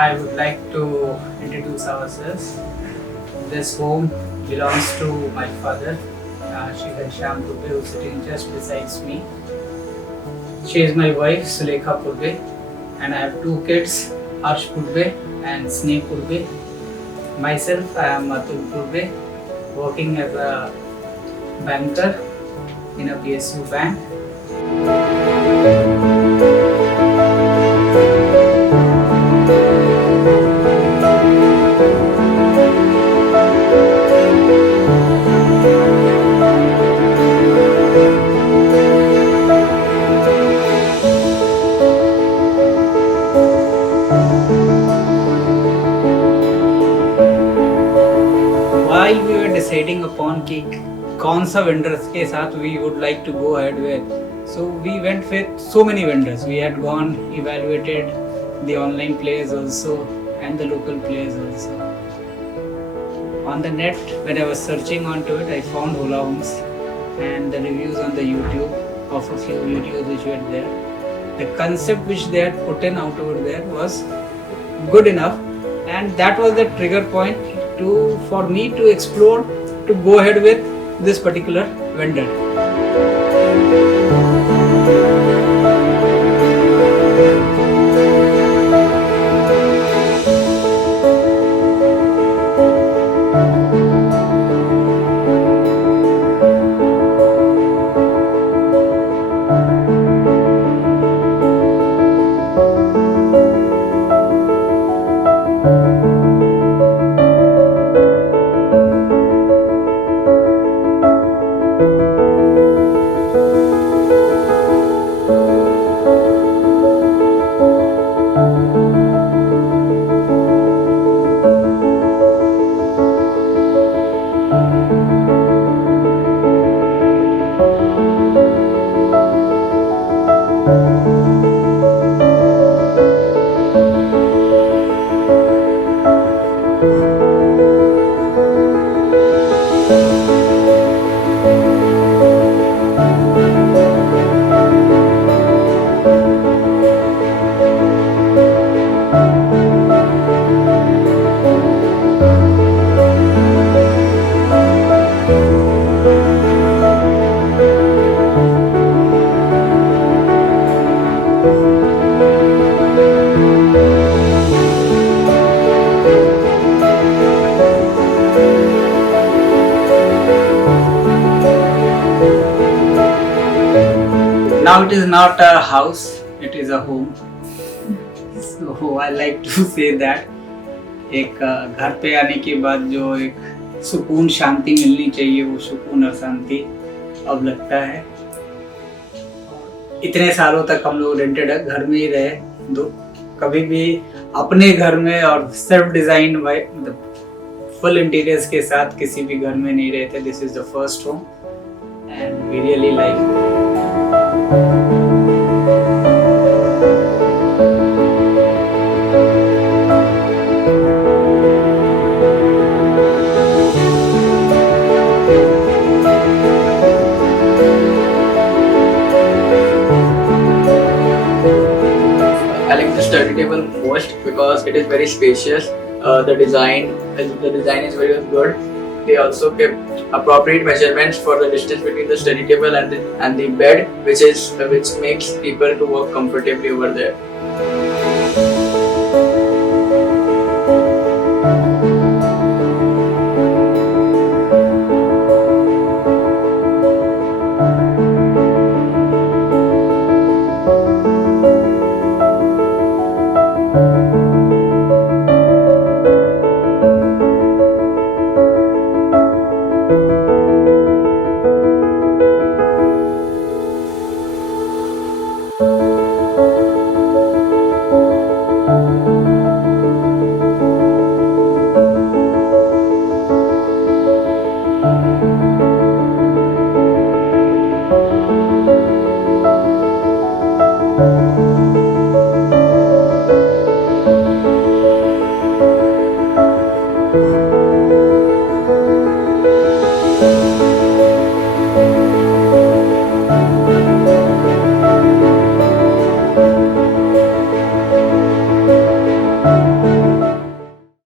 I would like to introduce ourselves. This home belongs to my father, Shagun, who is sitting just beside me. She is my wife, Sulekha Purve, and I have two kids, Harsh Purve and Sneh Purve. Myself, I am Atul Purve, working as a banker in a PSU bank. While we were deciding upon कि कौन सा vendors के साथ we would like to go ahead with, so we went with so many vendors. We had gone evaluated the online players also and the local players also. On the net, when I was searching onto it, I found Holla homes and the reviews on the YouTube of a few videos which were there. The concept which they had put in out over there was good enough, and that was the trigger point for me to explore, to go ahead with this particular vendor. Now it is not a house, it is a home. So I like to say that एक घर पे आने के बाद जो एक सुकून शांति मिलनी चाहिए, वो सुकून और शांति अब लगता है। इतने सालों तक हम लोग रेंटेड घर में ही रहे, कभी भी अपने घर में और सेल्फ डिजाइन मतलब फुल इंटीरियर्स के साथ किसी भी घर में नहीं रहे थे। This is the first home and we really like. I like the study table most because it is very spacious. The design is very good. They also kept appropriate measurements for the distance between the study table and the bed, which makes people to work comfortably over there.